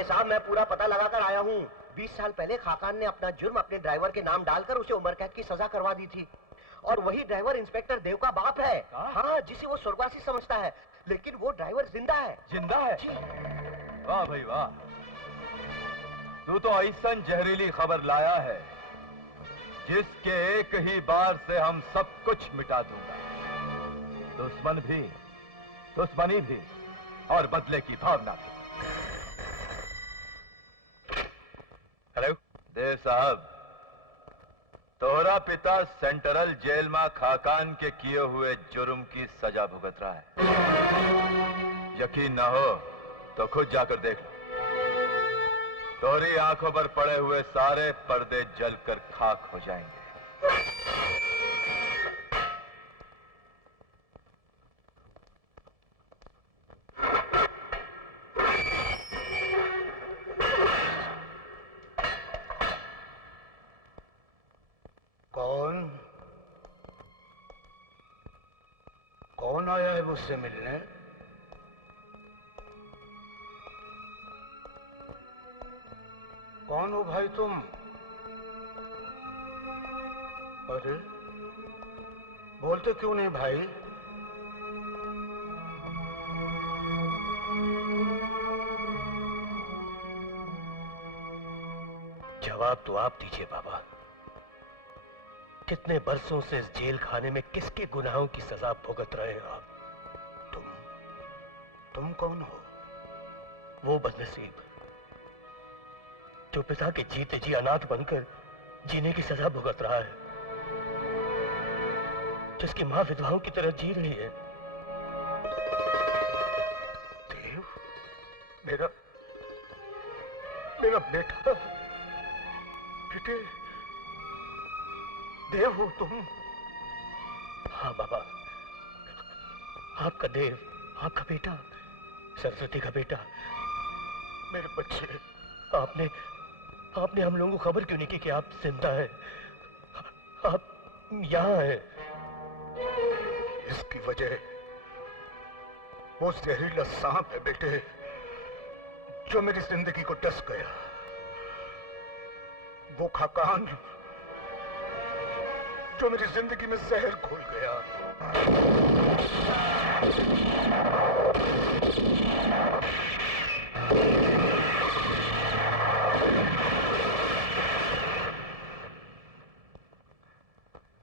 थाने साहब, मैं पूरा पता लगाकर आया हूँ। 20 साल पहले खाकान ने अपना जुर्म अपने ड्राइवर के नाम डालकर उसे उम्र कैद की सजा करवा दी थी। और वही ड्राइवर इंस्पेक्टर देव का बाप है। हाँ, जिसे वो स्वर्गवासी समझता है, लेकिन वो ड्राइवर जिंदा है। जिंदा है? जी। वाह भाई वाह, तू तो ऐसा जहरीली खबर लाया है जिसके एक ही बार से हम सब कुछ मिटा दूंगा। दुश्मन भी, दुश्मनी भी और बदले की भावना भी। हेलो देव साहब, तोहरा पिता सेंट्रल जेल में खाकान के किए हुए जुर्म की सजा भुगत रहा है। यकीन ना हो तो खुद जाकर देख लो। तोहरी आंखों पर पड़े हुए सारे पर्दे जलकर खाक हो जाएंगे। कौन आया है मुझसे मिलने? कौन हो भाई तुम? अरे बोलते क्यों नहीं भाई? जवाब तो आप दीजिए बाबा। कितने बरसों से इस जेल खाने में किसके गुनाहों की सजा भुगत रहे हैं आप? तुम कौन हो? वो बदनसीब जो पिता के जीते जी अनाथ बनकर जीने की सजा भुगत रहा है, जिसकी मां विधवाओं की तरह जी रही है। देव, मेरा बेटा, बेटे, देव हो तुम? हाँ बाबा, आपका देव, आपका बेटा, सरस्वती का बेटा। मेरे बच्चे, आपने हम लोगों को खबर क्यों नहीं की कि आप जिंदा हैं? आप यहाँ हैं। इसकी वजह वो जहरीला सांप है बेटे, जो मेरी जिंदगी को डस गया। वो खाकान जो मेरी जिंदगी में जहर घोल गया।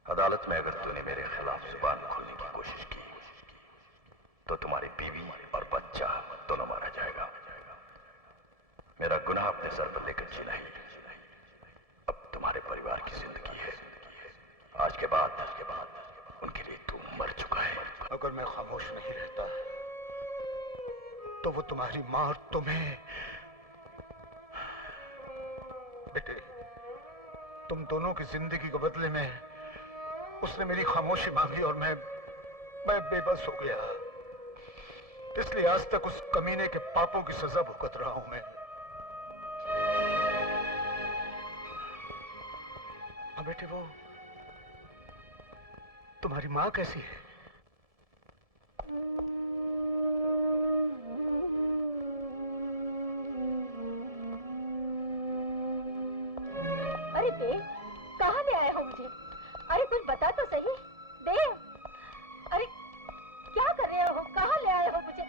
अदालत में अगर तूने मेरे खिलाफ जुबान खोलने की कोशिश की तो तुम्हारी बीवी और बच्चा दोनों मारा जाएगा। मेरा गुनाह अपने सर पर लेकर जीना ही अब तुम्हारे परिवार की जिंदगी है। आज के बाद उनके लिए तू मर चुका है। अगर मैं खामोश नहीं रहता तो वो तुम्हारी मां और तुम्हें, बेटे, तुम दोनों की जिंदगी के बदले में उसने मेरी खामोशी मांगी और मैं बेबस हो गया। इसलिए आज तक उस कमीने के पापों की सजा भुगत रहा हूं मैं। हाँ बेटे, वो तुम्हारी मां कैसी है? अरे देव, कहाँ ले आए हो मुझे? अरे कुछ बता तो सही देव। अरे क्या कर रहे हो? कहाँ ले आए हो मुझे?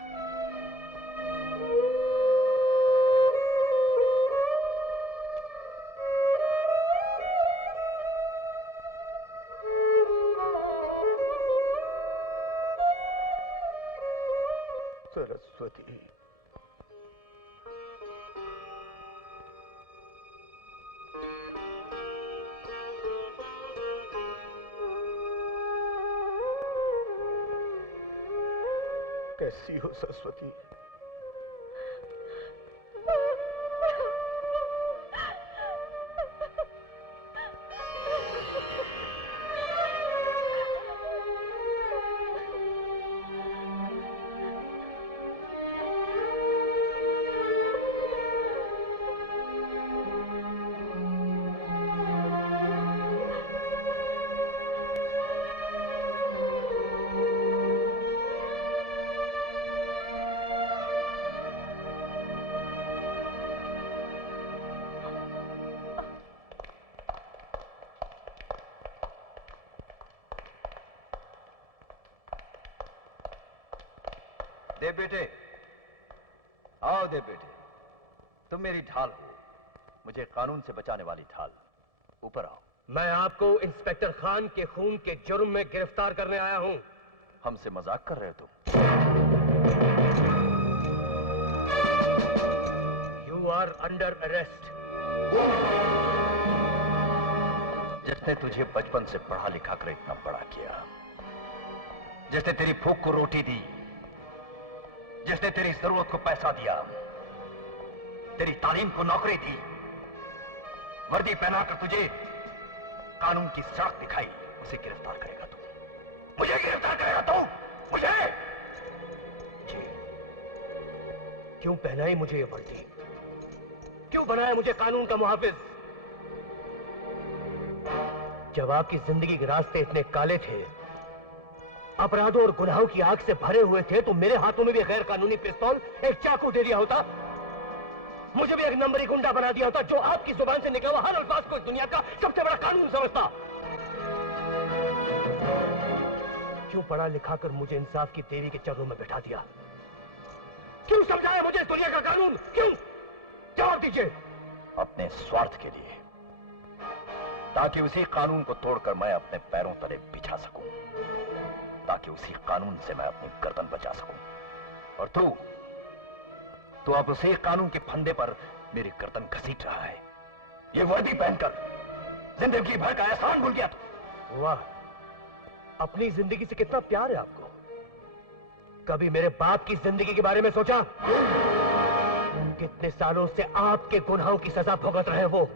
सरस्वती, कैसी हो सरस्वती? देव बेटे, आओ देव बेटे, तुम मेरी ढाल हो, मुझे कानून से बचाने वाली ढाल। ऊपर आओ। मैं आपको इंस्पेक्टर खान के खून के जुर्म में गिरफ्तार करने आया हूं। हमसे मजाक कर रहे हो तुम? You are under arrest. जिसने तुझे बचपन से पढ़ा लिखा कर इतना बड़ा किया, जिसने तेरी भूख को रोटी दी, जिसने तेरी जरूरत को पैसा दिया, तेरी तालीम को नौकरी दी, वर्दी पहनाकर तुझे कानून की सड़क दिखाई, उसे गिरफ्तार करेगा तू? मुझे गिरफ्तार करेगा तू? मुझे? जी। क्यों पहनाई मुझे ये वर्दी? क्यों बनाया मुझे कानून का मुहाफिज? जब आपकी जिंदगी के रास्ते इतने काले थे, अपराधों और गुनाहों की आग से भरे हुए थे, तो मेरे हाथों में भी गैर कानूनी पिस्तौल, एक चाकू दे दिया होता। मुझे भी एक नंबरी गुंडा बना दिया होता, जो आपकी जुबान से निकला हुआ हर अल्फाज को दुनिया का सबसे बड़ा कानून समझता। क्यों पढ़ा लिखा कर मुझे इंसाफ की देवी के चरणों में बैठा दिया? क्यों समझाया मुझे इस दुनिया का कानून? क्यों? जवाब दीजिए। अपने स्वार्थ के लिए, ताकि उसी कानून को तोड़कर मैं अपने पैरों तले बिछा सकूं, ताकि उसी कानून से मैं अपनी गर्दन बचा सकूं। और तू अब उसी कानून के फंदे पर मेरी गर्दन घसीट रहा है। ये वर्दी पहनकर जिंदगी भर का एहसान भूल गया तू। वाह, अपनी जिंदगी से कितना प्यार है आपको। कभी मेरे बाप की जिंदगी के बारे में सोचा? कितने सालों से आपके गुनाहों की सजा भुगत रहे वो।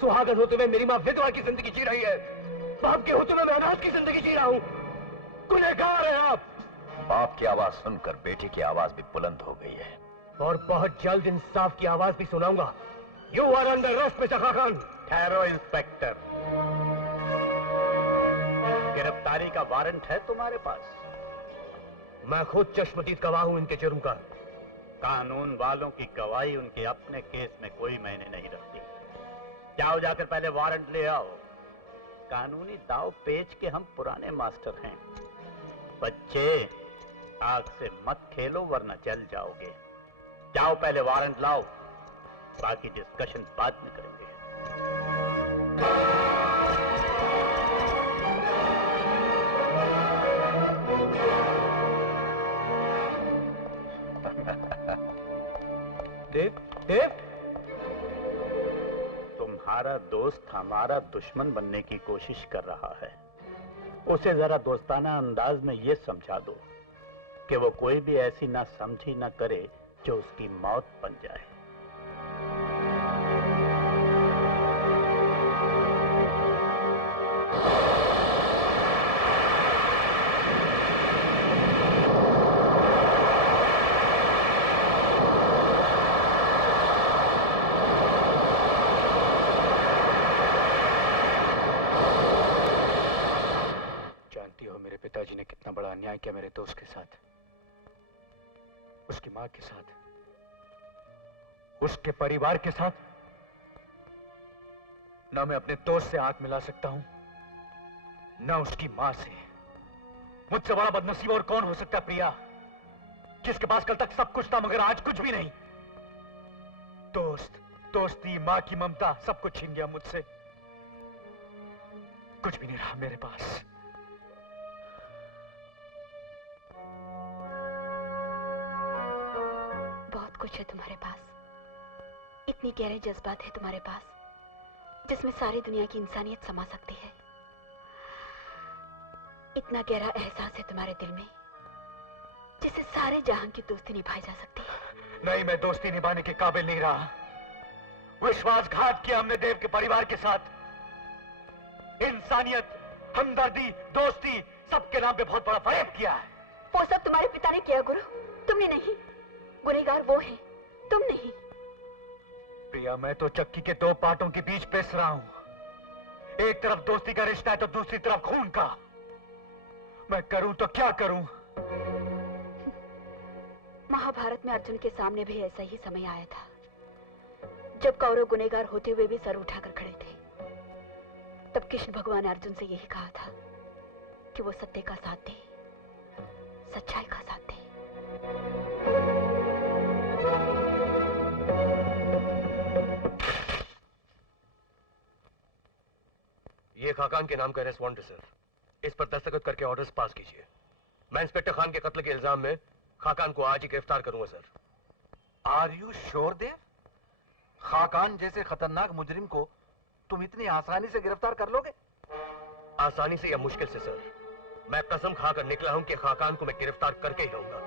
सुहागन होते हुए मेरी मां विधवा की जिंदगी जी रही है, बाप के होते हुए मैं अनाथ की जिंदगी जी रहा हूं। गुनहगार हैं आप। बाप की आवाज सुनकर बेटे की आवाज भी बुलंद हो गई है, और बहुत जल्द इंसाफ की आवाज भी सुनाऊंगा। You are under arrest mister Khan. ठहरो इंस्पेक्टर, गिरफ्तारी का वारंट है तुम्हारे पास? मैं खुद चश्मदीद गवाह हूं इनके जुर्म का। कानून वालों की गवाही उनके अपने केस में कोई मायने नहीं रखती। जाओ जाकर पहले वारंट ले आओ। कानूनी दाव पेच के हम पुराने मास्टर हैं। बच्चे, आग से मत खेलो वरना जल जाओगे। जाओ पहले वारंट लाओ, बाकी डिस्कशन बाद में करेंगे। देव, देव, तुम्हारा दोस्त हमारा दुश्मन बनने की कोशिश कर रहा है। उसे जरा दोस्ताना अंदाज में यह समझा दो कि वो कोई भी ऐसी ना समझी ना करे जो उसकी मौत बन जाए। जानती हो मेरे पिताजी ने कितना बड़ा अन्याय किया मेरे दोस्त के साथ, उसकी मां के साथ, उसके परिवार के साथ। ना मैं अपने दोस्त से आंख मिला सकता हूं, ना उसकी मां से। मुझसे बड़ा बदनसीब और कौन हो सकता है प्रिया, जिसके पास कल तक सब कुछ था मगर आज कुछ भी नहीं। दोस्त, दोस्ती, मां की ममता, सब कुछ छीन गया मुझसे। कुछ भी नहीं रहा मेरे पास। बहुत कुछ है तुम्हारे पास, इतनी गहरे जज्बात है तुम्हारे पास, जिसमें सारी दुनिया की इंसानियत समा सकती है। इतना गहरा एहसास है तुम्हारे दिल में, जिससे सारे जहां की दोस्ती निभाई जा सकती है। नहीं, मैं दोस्ती निभाने के काबिल नहीं रहा। विश्वासघात किया हमने देव के परिवार के साथ। इंसानियत, हमदर्दी, दोस्ती, सबके नाम पे बहुत बड़ा फरेब किया है। वो सब तुम्हारे पिता ने किया गुरु, तुमने नहीं। गुनहगार वो है, तुम नहीं। प्रिया, मैं तो चक्की के दो पार्टों के बीच पिस रहा हूं। एक तरफ दोस्ती का रिश्ता है तो दूसरी तरफ खून का। मैं करूं तो क्या करूं? महाभारत में अर्जुन के सामने भी ऐसा ही समय आया था, जब कौरव गुनहगार होते हुए भी सर उठाकर खड़े थे। तब कृष्ण भगवान ने अर्जुन से यही कहा था कि वो सत्य का साथ दे, सच्चाई का साथ दे। ये खाकान के नाम का अरेस्ट वारंट है सर। इस पर दस्तखत करके ऑर्डर्स पास कीजिए। मैं इंस्पेक्टर खान के कत्ल के इल्जाम में खाकान को आज ही गिरफ्तार करूंगा सर। आर यू श्योर देव? खाकान जैसे खतरनाक मुजरिम को तुम इतनी आसानी से गिरफ्तार कर लोगे? आसानी से या मुश्किल से सर, मैं कसम खाकर निकला हूं कि खाकान को मैं गिरफ्तार करके ही रहूंगा,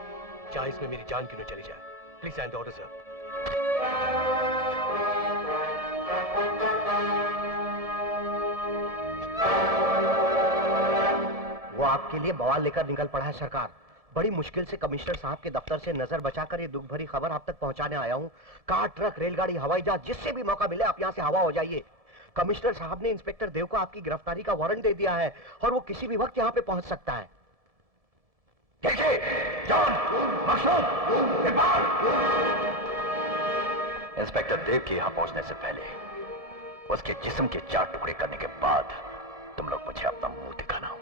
चाहे इसमें मेरी जान क्यों न चली जाए। Please sign the order sir. वो आपके लिए बवाल लेकर निकल पड़ा है सरकार। बड़ी मुश्किल से कमिश्नर साहब के दफ्तर से नजर बचाकर ये दुख भरी खबर आप तक पहुंचाने आया हूं। कार, ट्रक, रेलगाड़ी, हवाई जहाज, जिससे भी मौका मिले आप यहां से हवा हो जाइए। कमिश्नर साहब ने इंस्पेक्टर देव को आपकी गिरफ्तारी का वारंट दे दिया है और वो किसी भी वक्त यहां पे पहुंच सकता है। देखिए, जॉन, मकसूद, इकबाल, इंस्पेक्टर देव के यहां पहुंचने से पहले उसके जिस्म के 4 टुकड़े करने के बाद तुम लोग मुझे अपना मुंह दिखाना।